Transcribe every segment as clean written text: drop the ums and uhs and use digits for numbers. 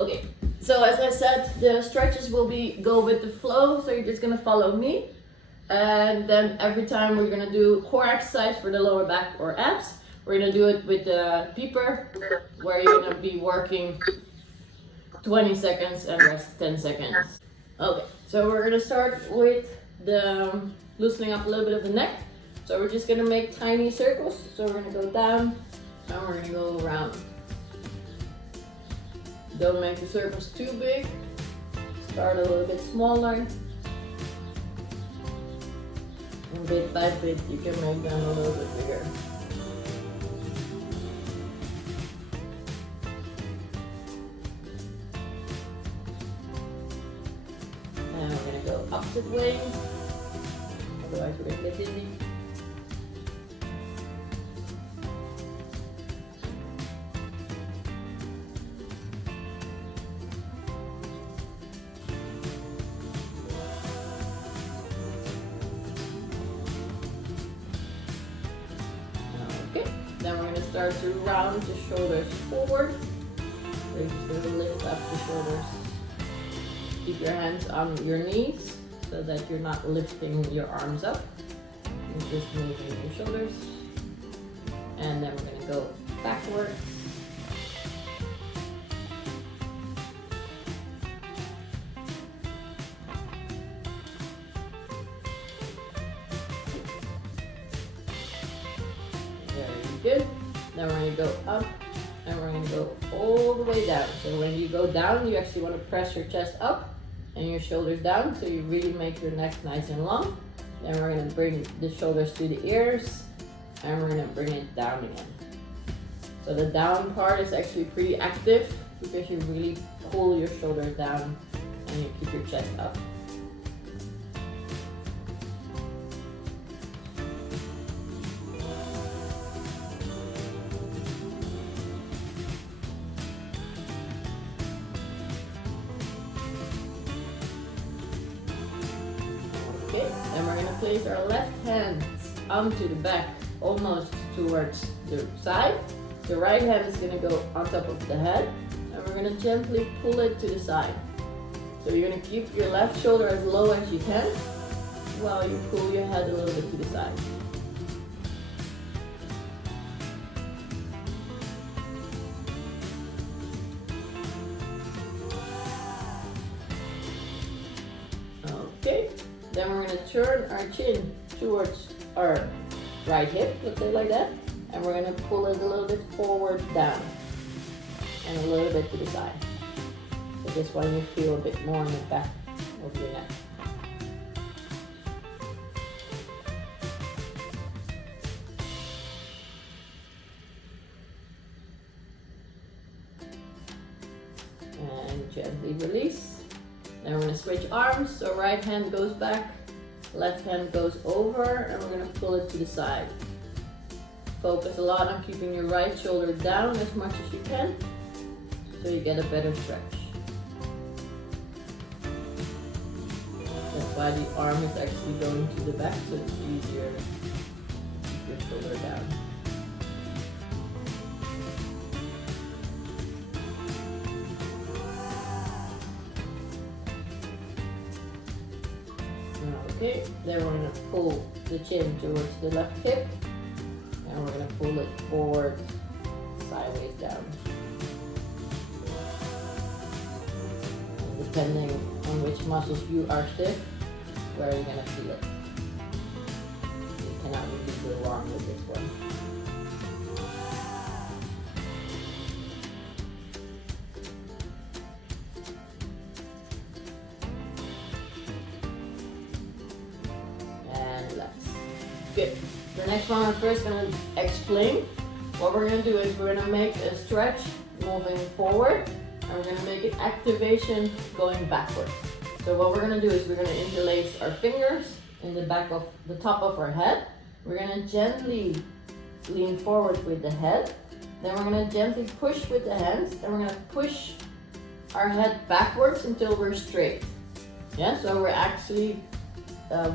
Okay, so as I said, the stretches will go with the flow, so you're just gonna follow me. And then every time we're gonna do core exercise for the lower back or abs, we're gonna do it with the beeper, where you're gonna be working 20 seconds and rest 10 seconds. Okay, so we're gonna start with the loosening up a little bit of the neck. So we're just gonna make tiny circles. So we're gonna go down and we're gonna go around. Don't make the circles too big. Start a little bit smaller. And bit by bit you can make them a little bit bigger. And we're gonna go opposite way. Otherwise we're gonna get dizzy. Then we're going to start to round the shoulders forward. So you're just going to lift up the shoulders. Keep your hands on your knees so that you're not lifting your arms up. You're just moving your shoulders. And then we're going to go backwards. Good. Then we're going to go up and we're going to go all the way down. So when you go down, you actually want to press your chest up and your shoulders down, so you really make your neck nice and long. Then we're going to bring the shoulders to the ears and we're going to bring it down again. So the down part is actually pretty active because you really pull your shoulders down and you keep your chest up. Okay, then we're going to place our left hand onto the back, almost towards the side. The right hand is going to go on top of the head, and we're going to gently pull it to the side. So you're going to keep your left shoulder as low as you can, while you pull your head a little bit to the side. Okay. Then we're going to turn our chin towards our right hip, let's say like that. And we're going to pull it a little bit forward, down. And a little bit to the side. So this one you feel a bit more in the back of your neck. And gently release. Then we're going to switch arms, so right hand goes back, left hand goes over, and we're going to pull it to the side. Focus a lot on keeping your right shoulder down as much as you can, so you get a better stretch. That's why the arm is actually going to the back, so it's easier to keep your shoulder down. Okay, then we're going to pull the chin towards the left hip, and we're going to pull it forward, sideways down. And depending on which muscles you are stiff, where you're going to feel it. You cannot really go wrong with this one. Good. The next one I'm first going to explain. What we're going to do is we're going to make a stretch moving forward, and we're going to make an activation going backwards. So what we're going to do is we're going to interlace our fingers in the back of the top of our head. We're going to gently lean forward with the head. Then we're going to gently push with the hands, and we're going to push our head backwards until we're straight. Yeah, so we're actually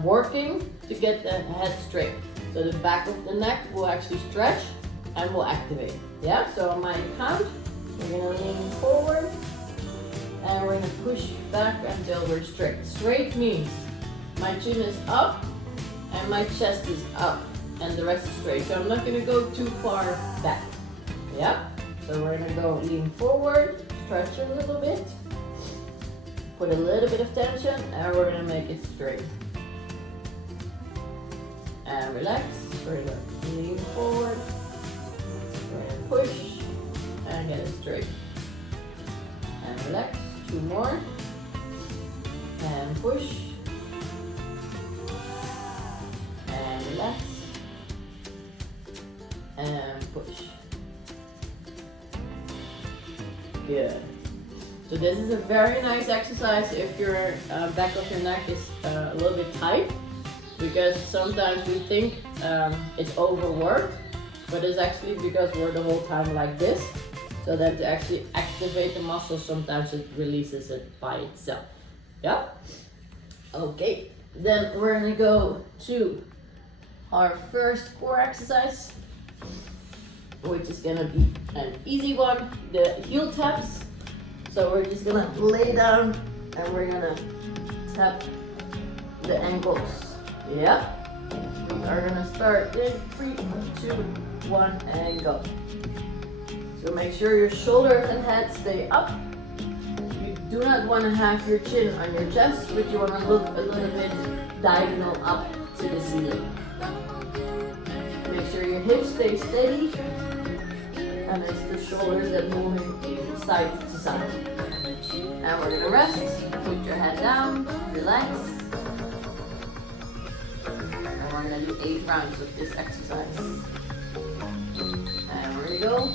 working to get the head straight. So the back of the neck will actually stretch and will activate. Yeah, so on my count, we're gonna lean forward, And we're gonna push back until we're straight. Straight means my chin is up and my chest is up and the rest is straight. So I'm not gonna go too far back. Yeah? So we're gonna go lean forward, stretch a little bit, put a little bit of tension, and we're gonna make it straight. And relax. We're gonna lean forward, we're gonna push, and get it straight. And relax. 2 more. And push. And relax. And push. Good. So this is a very nice exercise if your back of your neck is a little bit tight, because sometimes we think it's overworked, but it's actually because we're the whole time like this. So that to actually activate the muscle, sometimes it releases it by itself. Yeah? Okay, then we're gonna go to our first core exercise, which is gonna be an easy one, the heel taps. So we're just gonna lay down and we're gonna tap the ankles. Yeah? We are gonna start in 3, 2, 1, and go. So make sure your shoulders and head stay up. You do not want to have your chin on your chest, but you want to look a little bit diagonal up to the ceiling. Make sure your hips stay steady, and it's the shoulders that moving side to side. Now we're gonna rest. Put your head down, relax, and we're gonna do 8 rounds of this exercise. And we're gonna go.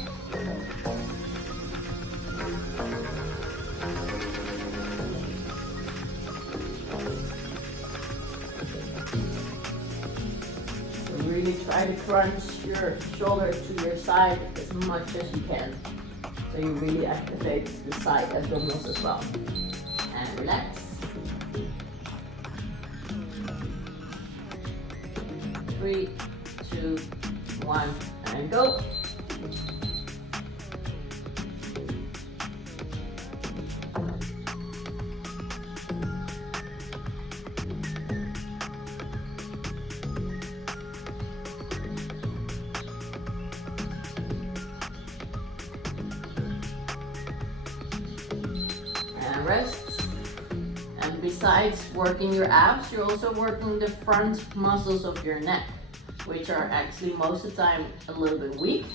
So really try to crunch your shoulder to your side as much as you can. So you really activate the side abdominals as well. And relax. 3, 2, 1, and go. Rest. And besides working your abs, you're also working the front muscles of your neck, which are actually most of the time a little bit weak.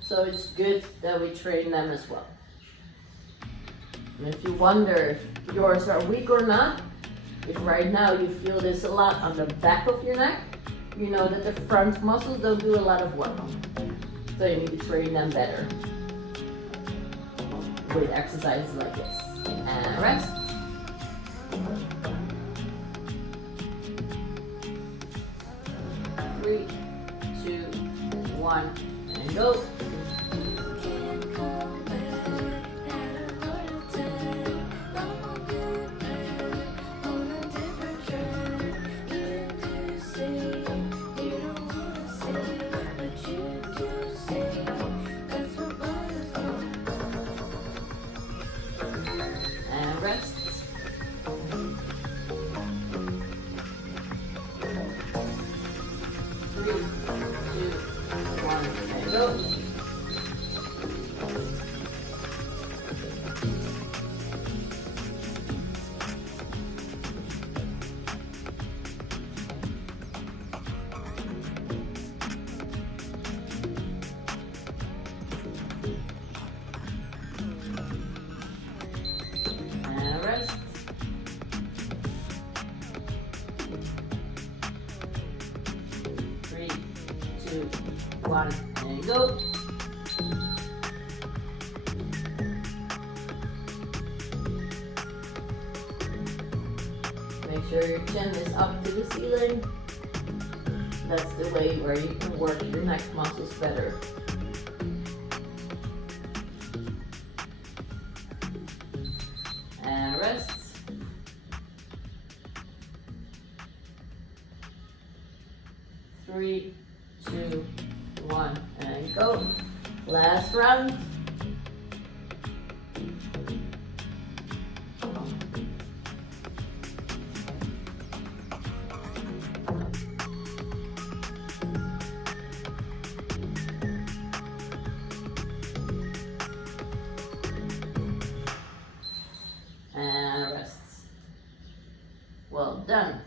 So it's good that we train them as well. And if you wonder if yours are weak or not, if right now you feel this a lot on the back of your neck, you know that the front muscles don't do a lot of work. So you need to train them better with exercises like this. And rest. 3, 2, 1, and go. Rest. 3, 2, 1, and go. Rest. 3, 2, 1, and go. Make sure your chin is up to the ceiling. That's the way where you can work your neck muscles better. And rest. 3, 2, 1, and go. Last round. done.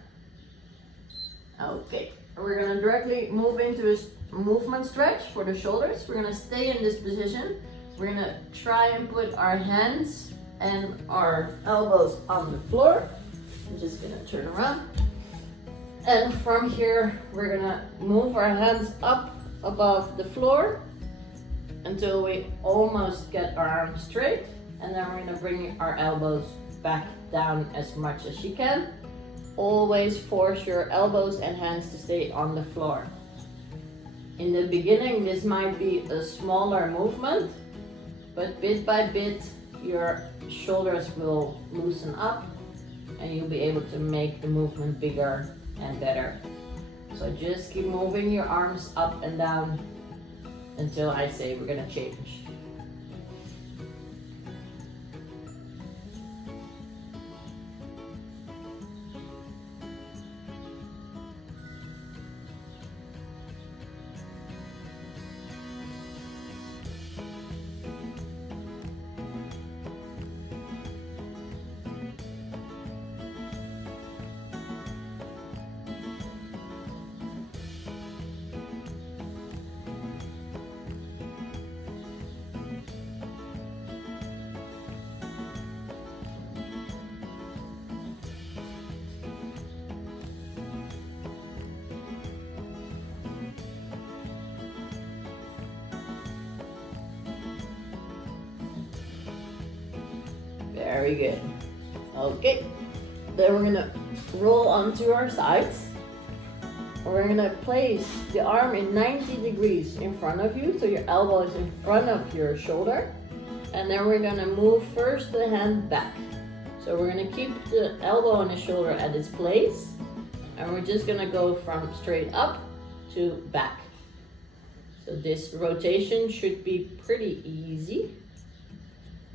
Okay, we're gonna directly move into a movement stretch for the shoulders. We're gonna stay in this position. We're gonna try and put our hands and our elbows on the floor. I'm just gonna turn around. And from here, we're gonna move our hands up above the floor until we almost get our arms straight. And then we're gonna bring our elbows back down as much as you can. Always force your elbows and hands to stay on the floor. In the beginning, this might be a smaller movement, but bit by bit, your shoulders will loosen up and you'll be able to make the movement bigger and better. So just keep moving your arms up and down until I say we're gonna change. Very good. Okay, then we're gonna roll onto our sides. We're gonna place the arm in 90 degrees in front of you, so your elbow is in front of your shoulder. And then we're gonna move first the hand back. So we're gonna keep the elbow on the shoulder at its place, and we're just gonna go from straight up to back. So this rotation should be pretty easy.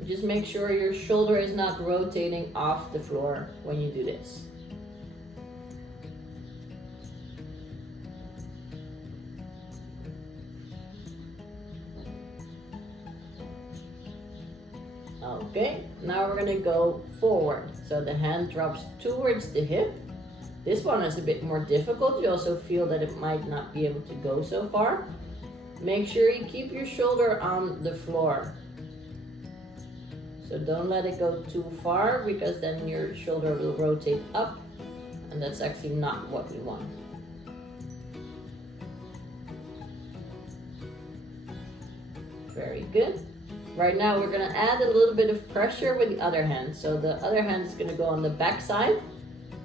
Just make sure your shoulder is not rotating off the floor when you do this. Okay, now we're gonna go forward. So the hand drops towards the hip. This one is a bit more difficult. You also feel that it might not be able to go so far. Make sure you keep your shoulder on the floor. So don't let it go too far, because then your shoulder will rotate up, and that's actually not what we want. Very good. Right now we're gonna add a little bit of pressure with the other hand. So the other hand is gonna go on the back side.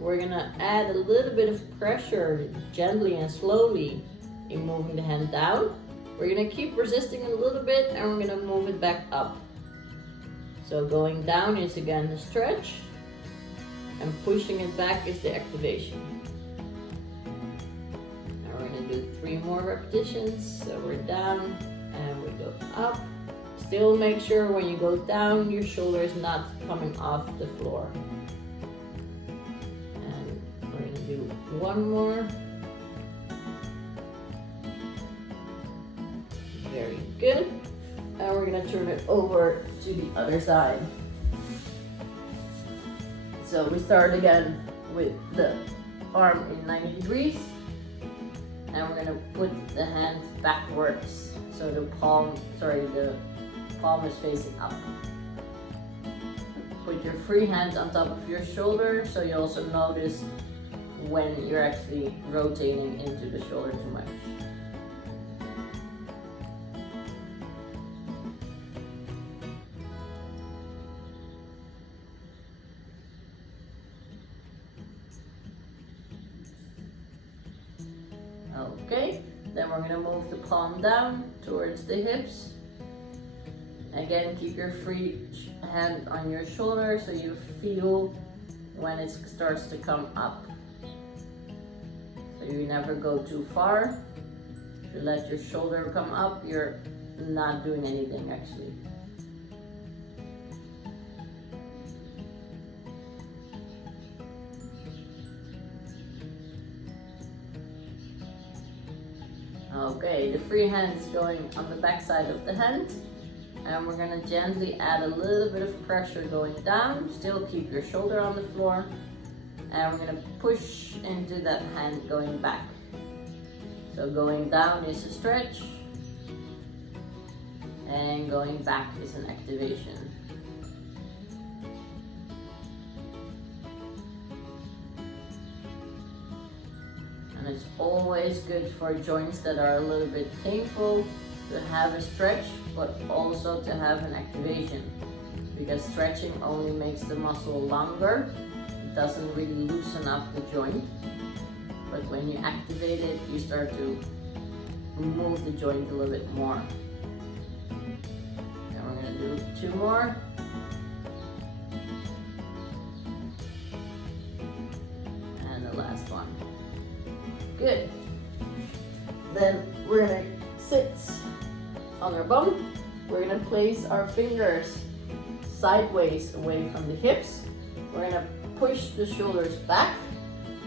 We're gonna add a little bit of pressure gently and slowly in moving the hand down. We're gonna keep resisting a little bit, and we're gonna move it back up. So going down is again the stretch, and pushing it back is the activation. Now we're gonna do 3 more repetitions. So we're down and we go up. Still make sure when you go down, your shoulder is not coming off the floor. And we're gonna do 1 more. Very good. And we're gonna turn it over to the other side. So we start again with the arm in 90 degrees. And we're gonna put the hand backwards. So the palm is facing up. Put your free hand on top of your shoulder, so you also notice when you're actually rotating into the shoulder too much. Okay, then we're gonna move the palm down towards the hips. Again, keep your free hand on your shoulder so you feel when it starts to come up. So you never go too far. If you let your shoulder come up, you're not doing anything actually. Okay, the free hand is going on the back side of the hand. And we're gonna gently add a little bit of pressure going down. Still keep your shoulder on the floor. and we're gonna push into that hand going back. So going down is a stretch, and going back is an activation. And it's always good for joints that are a little bit painful to have a stretch, but also to have an activation, because stretching only makes the muscle longer. It doesn't really loosen up the joint, but when you activate it, you start to move the joint a little bit more. And we're going to do 2 more. And the last one. Good. Then we're going to sit on our bum. We're going to place our fingers sideways away from the hips. We're going to push the shoulders back,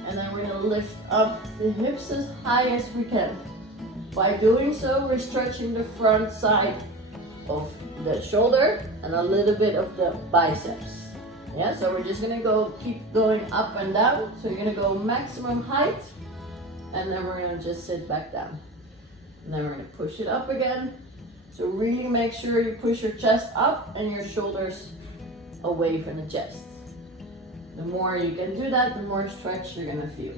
and then we're going to lift up the hips as high as we can. By doing so, we're stretching the front side of the shoulder and a little bit of the biceps. Yeah, so we're just going to keep going up and down. So you're going to go maximum height, and then we're going to just sit back down. And then we're going to push it up again. So really make sure you push your chest up and your shoulders away from the chest. The more you can do that, the more stretch you're gonna feel.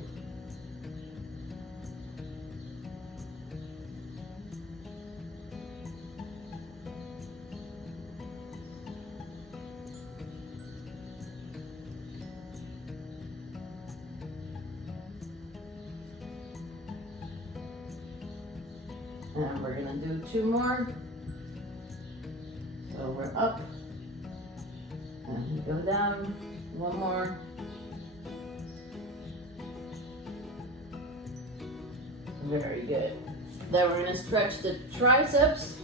And we're gonna do 2 more. So we're up, and we go down. 1 more. Very good. Then we're going to stretch the triceps.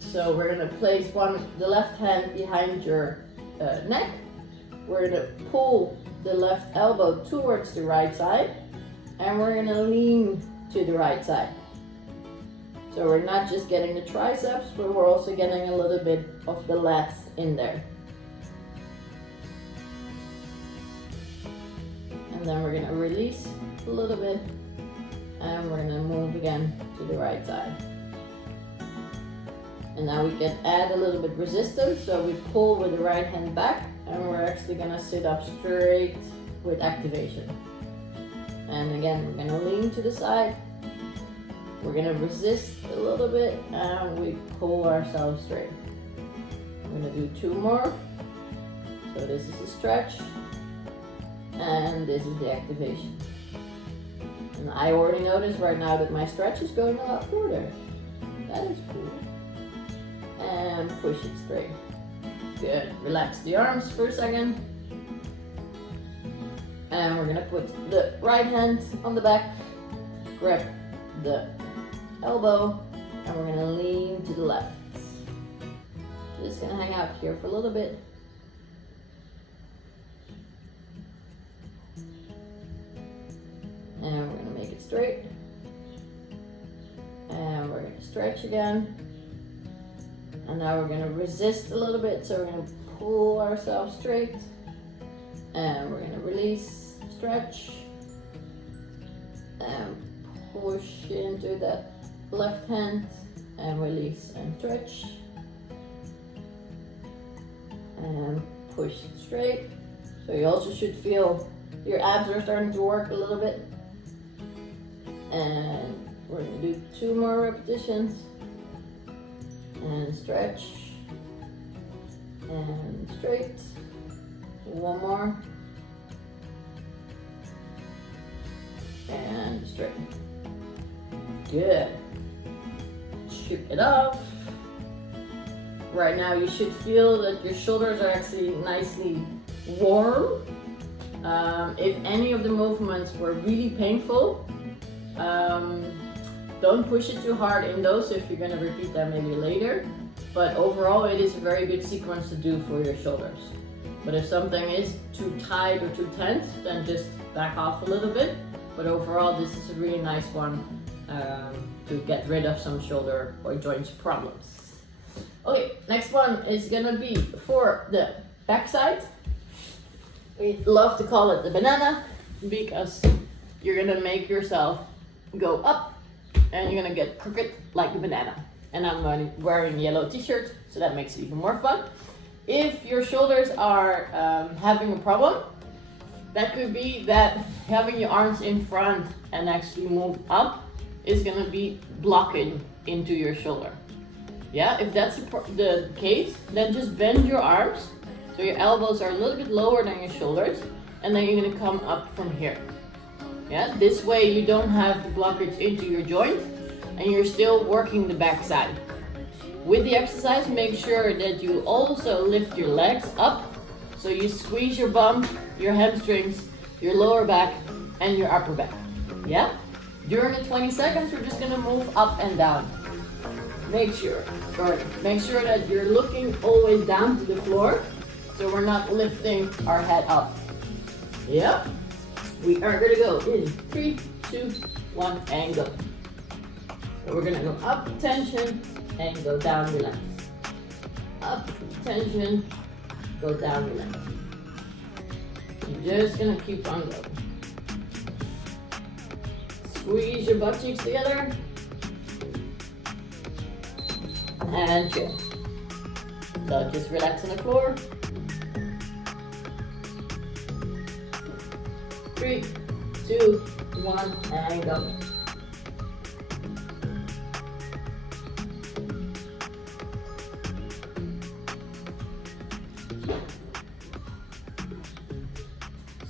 So we're going to place the left hand behind your neck. We're going to pull the left elbow towards the right side, and we're going to lean to the right side. So we're not just getting the triceps, but we're also getting a little bit of the lats in there. And then we're going to release a little bit, and we're going to move again to the right side. And now we can add a little bit resistance, so we pull with the right hand back, and we're actually going to sit up straight with activation. And again, we're going to lean to the side, we're going to resist a little bit, and we pull ourselves straight. I'm going to do 2 more. So this is a stretch, and this is the activation. And I already noticed right now that my stretch is going a lot further. That is cool. And push it straight. Good. Relax the arms for a second. And we're gonna put the right hand on the back, grab the elbow, and we're gonna lean to the left. Just gonna hang out here for a little bit. And we're gonna make it straight. And we're gonna stretch again. And now we're gonna resist a little bit, so we're gonna pull ourselves straight. And we're gonna release, stretch, and push into that left hand, and release and stretch. And push it straight. So you also should feel your abs are starting to work a little bit. And we're gonna do 2 more repetitions. And stretch. And straight. 1 more. And straight. Good. Shake it off. Right now you should feel that your shoulders are actually nicely warm. If any of the movements were really painful, don't push it too hard in those if you're going to repeat that maybe later. But overall it is a very good sequence to do for your shoulders. But if something is too tight or too tense, then just back off a little bit. But overall this is a really nice one to get rid of some shoulder or joints problems. Okay, next one is gonna be for the back side. We love to call it the banana because you're gonna make yourself go up and you're gonna get crooked like a banana. And I'm wearing a yellow t-shirt, so that makes it even more fun. If your shoulders are having a problem, that could be that having your arms in front and actually move up is gonna be blocking into your shoulder. Yeah, if that's the case, then just bend your arms so your elbows are a little bit lower than your shoulders, and then you're gonna come up from here. Yeah, this way you don't have the blockage into your joint and you're still working the back side. With the exercise, make sure that you also lift your legs up, so you squeeze your bum, your hamstrings, your lower back, and your upper back. Yeah? During the 20 seconds, we're just gonna move up and down. Make sure that you're looking always down to the floor, so we're not lifting our head up. Yeah? We are gonna go in 3, 2, 1, and go. So we're gonna go up, tension, and go down, relax. Up, tension, go down, relax. You're just gonna keep on going. Squeeze your butt cheeks together. And chill. So just relax on the floor. 3, 2, 1, and go.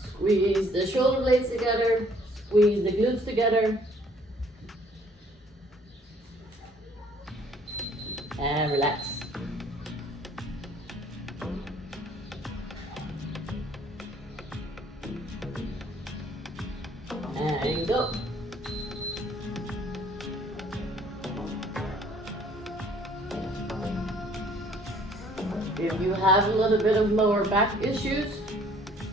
Squeeze the shoulder blades together, squeeze the glutes together, and relax. And go. If you have a little bit of lower back issues,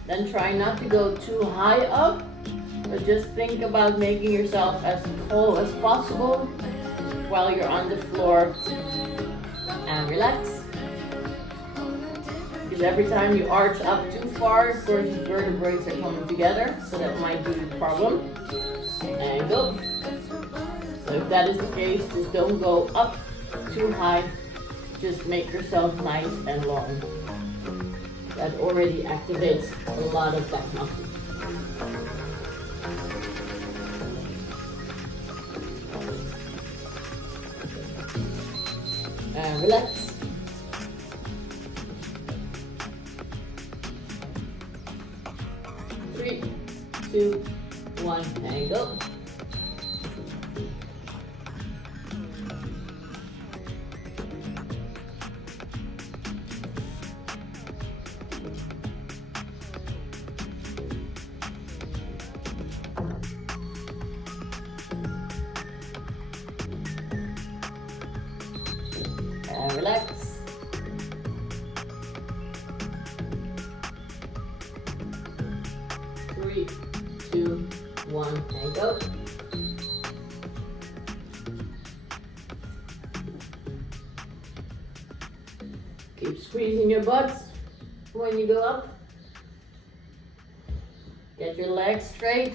then try not to go too high up, but just think about making yourself as tall as possible while you're on the floor, and relax. Because every time you arch up too far, of course your vertebrae are coming together, so that might be the problem. And go. So if that is the case, just don't go up too high, just make yourself nice and long. That already activates a lot of back muscles. And relax. Three, 2, 1, and go. And relax. Three, 2, 1, and go. Keep squeezing your butts when you go up. Get your legs straight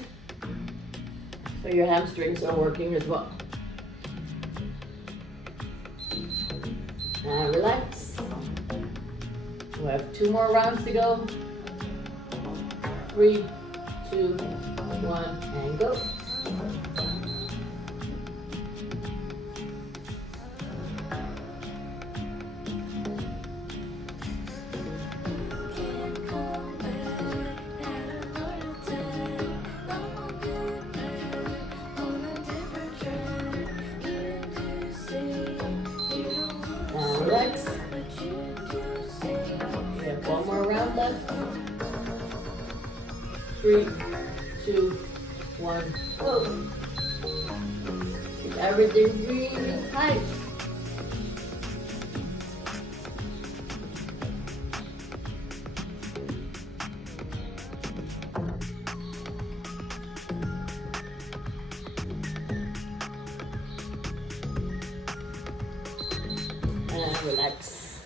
so your hamstrings are working as well. And relax. We have 2 more rounds to go. 3, 2, 1, and go. And relax. We have 1 more round left. 3, 2, 1, go. Keep everything really tight. And relax.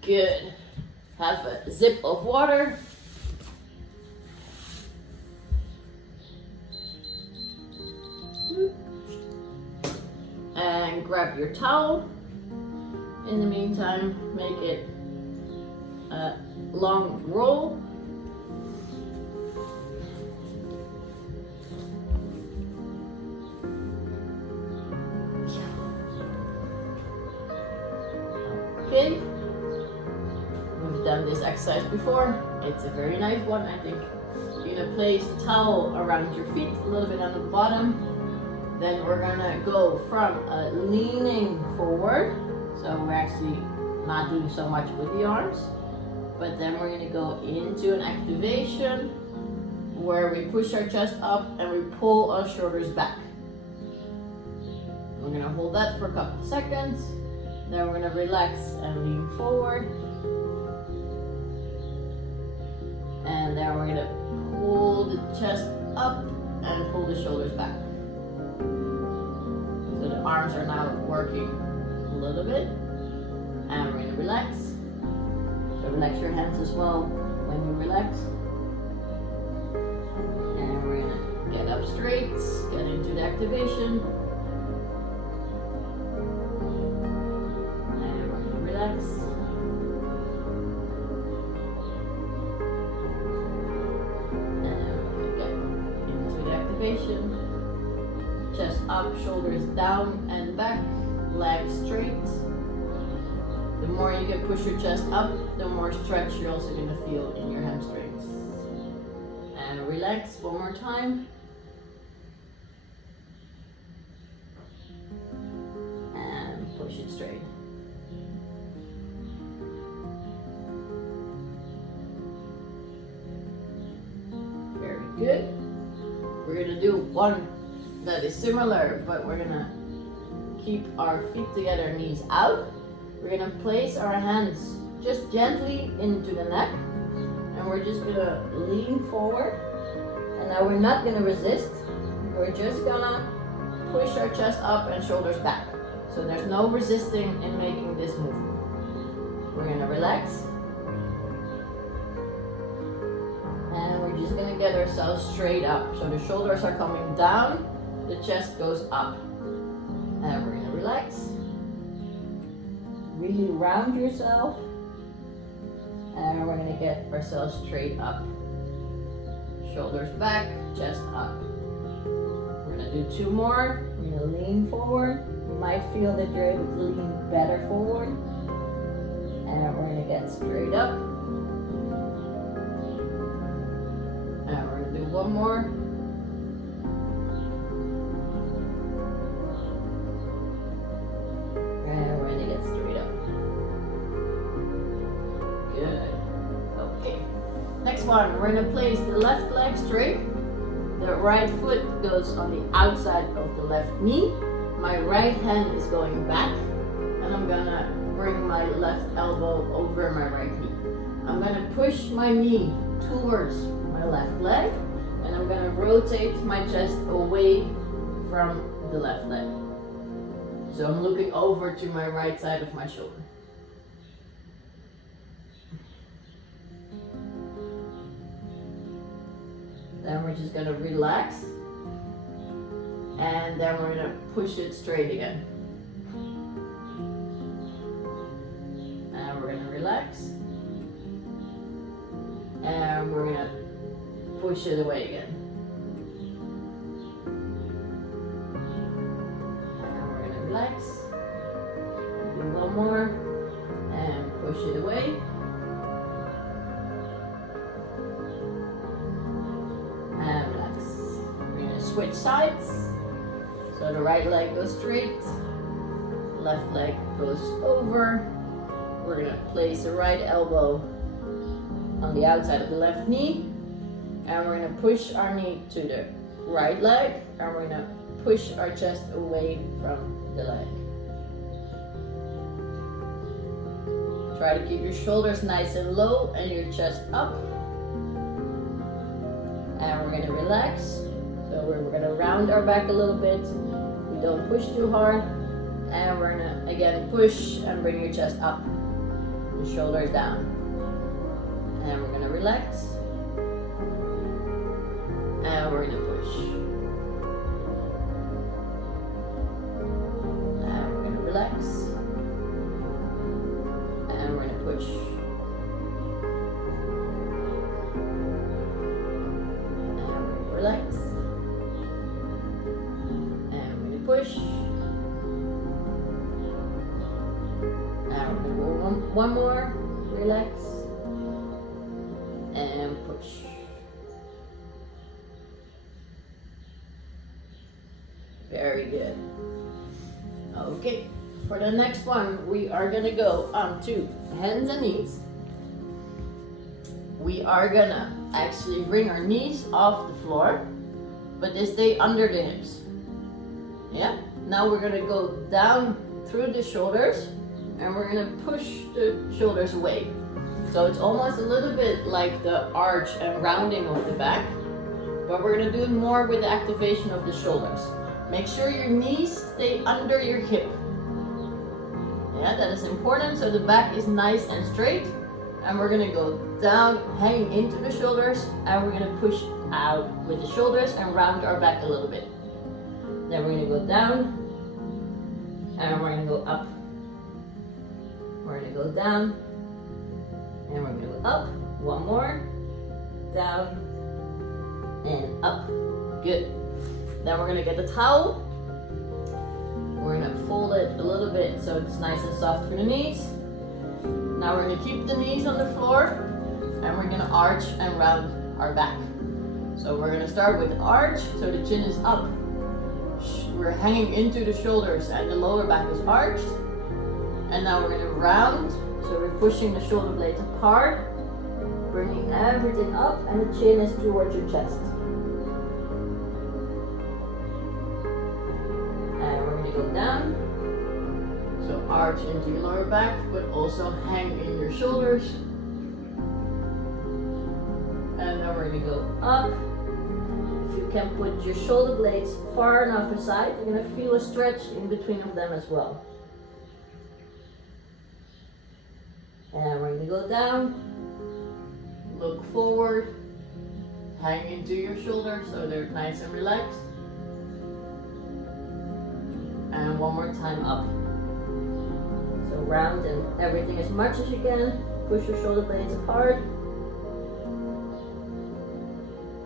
Good. Have a sip of water. grab your towel. In the meantime, make it a long roll. Okay, we've done this exercise before. It's a very nice one, I think. You're gonna place the towel around your feet, a little bit on the bottom. Then we're gonna go from leaning forward. So we're actually not doing so much with the arms. But then we're gonna go into an activation where we push our chest up and we pull our shoulders back. We're gonna hold that for a couple of seconds. Then we're gonna relax and lean forward. And then we're gonna pull the chest up and pull the shoulders back. So the arms are now working a little bit. And we're gonna relax. So relax your hands as well when you relax. And we're gonna get up straight, get into the activation. And we're gonna relax. Chest up, shoulders down and back, legs straight. The more you can push your chest up, the more stretch you're also going to feel in your hamstrings. And relax one more time. And push it straight. Very good. We're going to do one that is similar, but we're gonna keep our feet together, knees out. We're gonna place our hands just gently into the neck, and we're just gonna lean forward. And now we're not gonna resist. We're just gonna push our chest up and shoulders back. So there's no resisting in making this movement. We're gonna relax. And we're just gonna get ourselves straight up. So the shoulders are coming down, the chest goes up. And we're gonna relax. Really round yourself. And we're gonna get ourselves straight up. Shoulders back, chest up. We're gonna do two more. We're gonna lean forward. You might feel that you're able to lean better forward. And we're gonna get straight up. And we're gonna do one more. And we're gonna get straight up. Good. Okay. Next one, we're gonna place the left leg straight. The right foot goes on the outside of the left knee. My right hand is going back. And I'm gonna bring my left elbow over my right knee. I'm gonna push my knee towards my left leg, and I'm gonna rotate my chest away from the left leg. So I'm looking over to my right side of my shoulder. Then we're just gonna relax, and then we're gonna push it straight again. And we're gonna relax, and we're gonna push it away again. And we're gonna relax. Do one more, and push it away. And relax. We're gonna switch sides. So the right leg goes straight, left leg goes over. We're gonna place the right elbow on the outside of the left knee, and we're gonna push our knee to the right leg, and we're gonna push our chest away from the leg. Try to keep your shoulders nice and low and your chest up. And we're gonna relax. So we're gonna round our back a little bit. We don't push too hard. And we're gonna again push and bring your chest up. The shoulders down. And we're gonna relax. And we're gonna push. And we're gonna relax. And we push. And we're gonna go one more, relax. And push. Very good. Okay, for the next one, we are gonna go onto hands and knees. We are gonna actually bring our knees off the floor, but they stay under the hips. Yeah, now we're gonna go down through the shoulders and we're gonna push the shoulders away. So it's almost a little bit like the arch and rounding of the back, but we're gonna do it more with the activation of the shoulders. Make sure your knees stay under your hip. Yeah, that is important, so the back is nice and straight. And we're gonna go down, hanging into the shoulders, and we're gonna push out with the shoulders and round our back a little bit. Then we're gonna go down, and we're gonna go up. We're gonna go down, and we're gonna go up. One more, down, and up. Good. Then we're gonna get the towel. We're gonna fold it a little bit so it's nice and soft for the knees. Now we're gonna keep the knees on the floor and we're gonna arch and round our back. So we're gonna start with the arch, so the chin is up. We're hanging into the shoulders and the lower back is arched. And now we're gonna round, so we're pushing the shoulder blades apart, bringing everything up, and the chin is towards your chest. And we're gonna go down. So arch into your lower back, but also hang in your shoulders. And then we're gonna go up. If you can put your shoulder blades far enough aside, you're gonna feel a stretch in between of them as well. And we're gonna go down, look forward, hang into your shoulders so they're nice and relaxed. And one more time up. So round and everything as much as you can. Push your shoulder blades apart.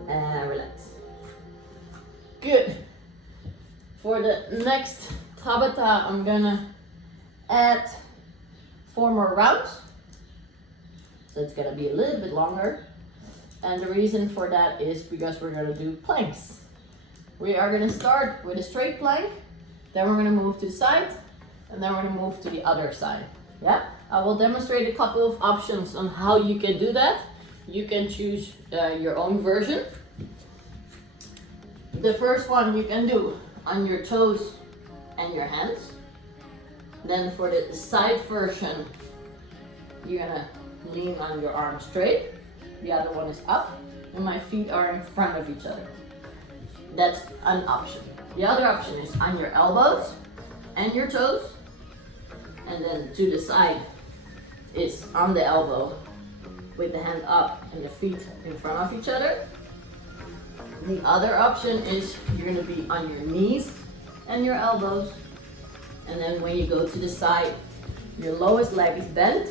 And relax. Good. For the next Tabata, I'm gonna add 4 more rounds. So it's gonna be a little bit longer. And the reason for that is because we're gonna do planks. We are gonna start with a straight plank. Then we're gonna move to the side. And then we're gonna move to the other side. Yeah, I will demonstrate a couple of options on how you can do that. You can choose your own version. The first one you can do on your toes and your hands. Then for the side version, you're gonna lean on your arms straight. The other one is up, and my feet are in front of each other. That's an option. The other option is on your elbows and your toes. And then to the side is on the elbow with the hand up and the feet in front of each other. The other option is you're gonna be on your knees and your elbows. And then when you go to the side, your lowest leg is bent,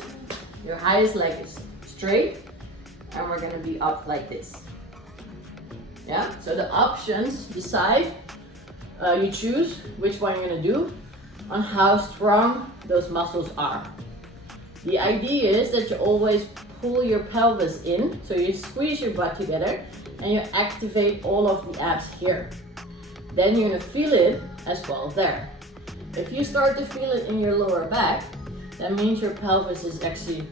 your highest leg is straight, and we're gonna be up like this. Yeah, so the options decide, you choose which one you're gonna do on how strong those muscles are. The idea is that you always pull your pelvis in, so you squeeze your butt together and you activate all of the abs here. Then you're gonna feel it as well there. If you start to feel it in your lower back, that means your pelvis is actually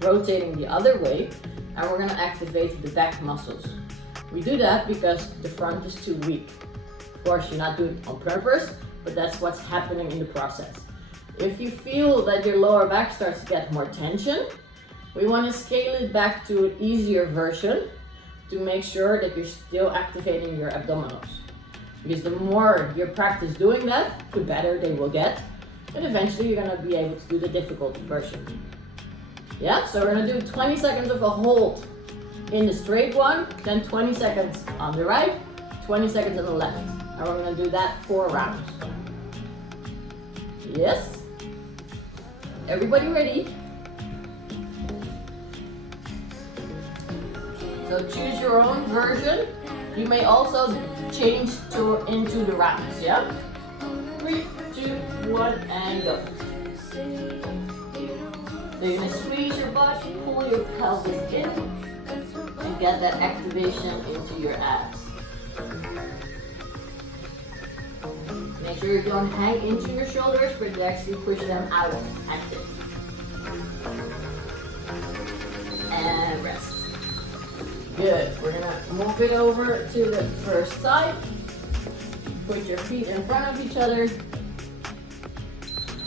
rotating the other way, and we're gonna activate the back muscles. We do that because the front is too weak. Of course, you're not doing it on purpose, but that's what's happening in the process. If you feel that your lower back starts to get more tension, we want to scale it back to an easier version to make sure that you're still activating your abdominals. Because the more you practice doing that, the better they will get. And eventually you're gonna be able to do the difficult version. Yeah, so we're gonna do 20 seconds of a hold in the straight one, then 20 seconds on the right, 20 seconds on the left. And we're gonna do that 4 rounds. Yes? Everybody ready? So choose your own version. You may also change into the rounds, yeah? 3, 2, 1, and go. So you're gonna squeeze your butt, pull your pelvis in, and get that activation into your abs. Make sure you don't hang into your shoulders, but you actually push them out, active. And rest. Good. We're gonna move it over to the first side. Put your feet in front of each other.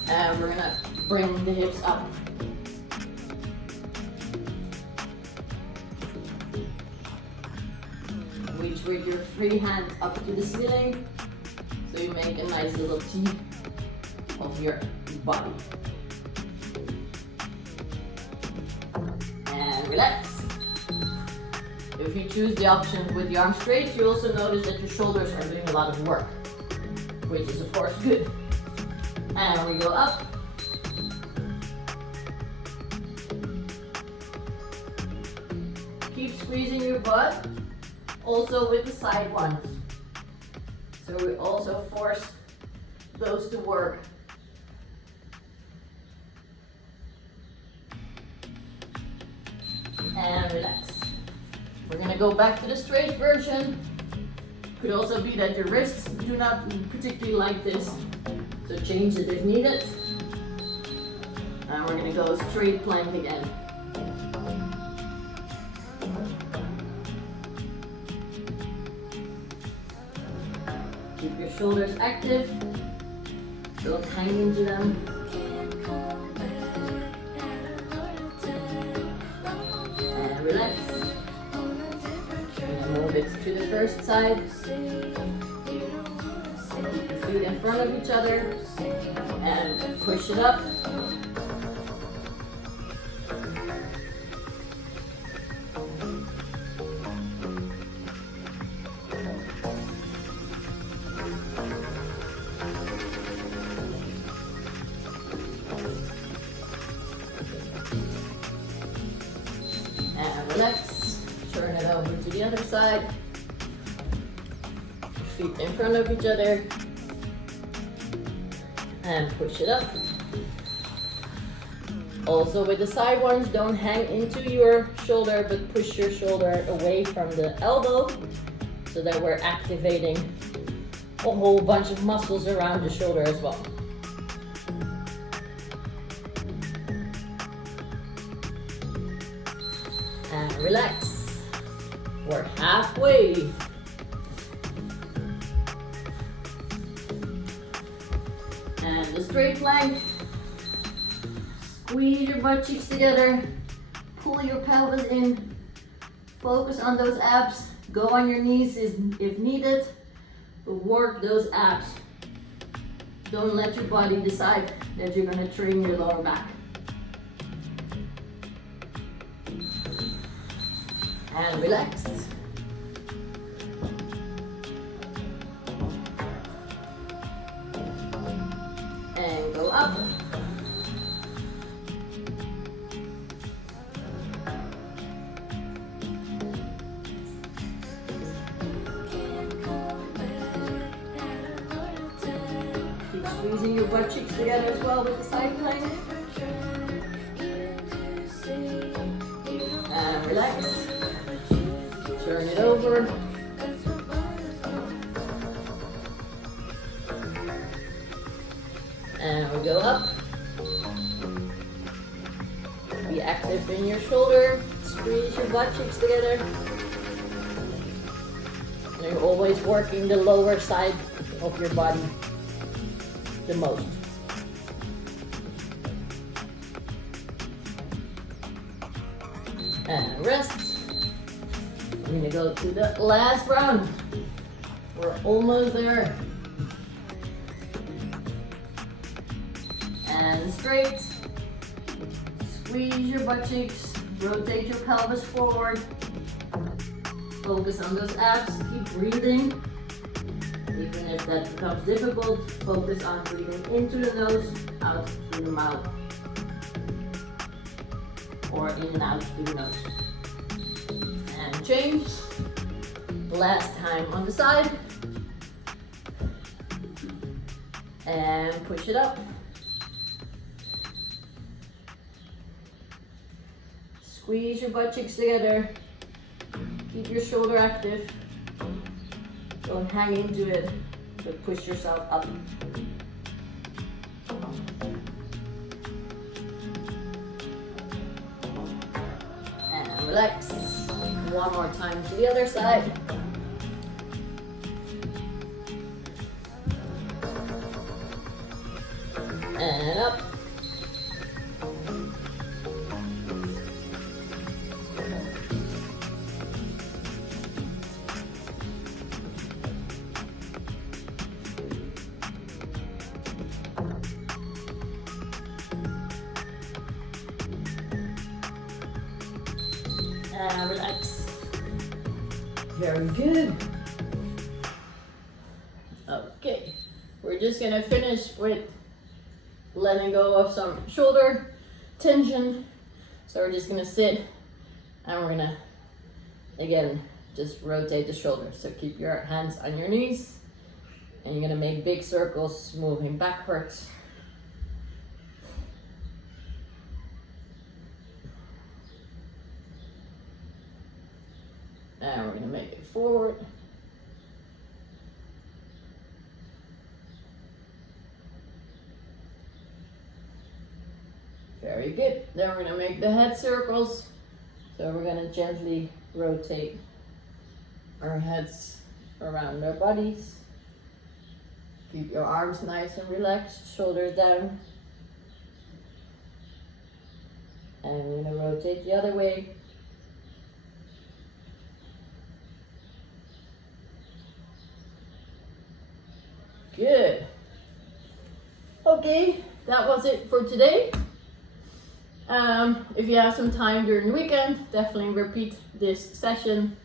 And we're gonna bring the hips up. Reach with your free hand up to the ceiling. So you make a nice little T of your body. And relax. If you choose the option with the arms straight, you also notice that your shoulders are doing a lot of work, which is of course good. And we go up. Keep squeezing your butt, also with the side ones. So we also force those to work. And relax. We're gonna go back to the straight version. Could also be that your wrists do not particularly like this, so change it if needed. And we're gonna go straight plank again. Keep your shoulders active. Don't hang into them. And relax. Move it to the first side. Keep your feet in front of each other. And push it up. And relax. Turn it over to the other side. Feet in front of each other. And push it up. Also with the side ones, don't hang into your shoulder, but push your shoulder away from the elbow so that we're activating a whole bunch of muscles around the shoulder as well. And relax. We're halfway. And the straight plank. Squeeze your butt cheeks together. Pull your pelvis in. Focus on those abs. Go on your knees if needed. But work those abs. Don't let your body decide that you're going to train your lower back. And relax. And go up. Keep squeezing your butt cheeks together as well with the side plank. And relax. Turn it over. And we go up. Be active in your shoulder. Squeeze your butt cheeks together. And you're always working the lower side of your body the most. And rest. We're gonna go to the last round. We're almost there. And straight. Squeeze your butt cheeks. Rotate your pelvis forward. Focus on those abs. Keep breathing. Even if that becomes difficult, focus on breathing into the nose, out through the mouth. Or in and out through the nose. And change. Last time on the side. And push it up. Squeeze your butt cheeks together. Keep your shoulder active. Don't hang into it, but push yourself up. And relax. One more time to the other side. And up. And relax. Very good. Okay, we're just gonna finish with letting go of some shoulder tension. So we're just gonna sit and we're gonna, again, just rotate the shoulders. So keep your hands on your knees and you're gonna make big circles moving backwards. And we're gonna make it forward. Very good. Then we're gonna make the head circles. So we're gonna gently rotate our heads around our bodies. Keep your arms nice and relaxed, shoulders down. And we're gonna rotate the other way. Good. Okay, that was it for today. If you have some time during the weekend, definitely repeat this session.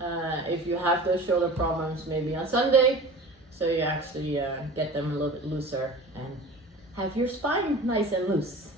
If you have those shoulder problems, maybe on Sunday, so you actually get them a little bit looser and have your spine nice and loose.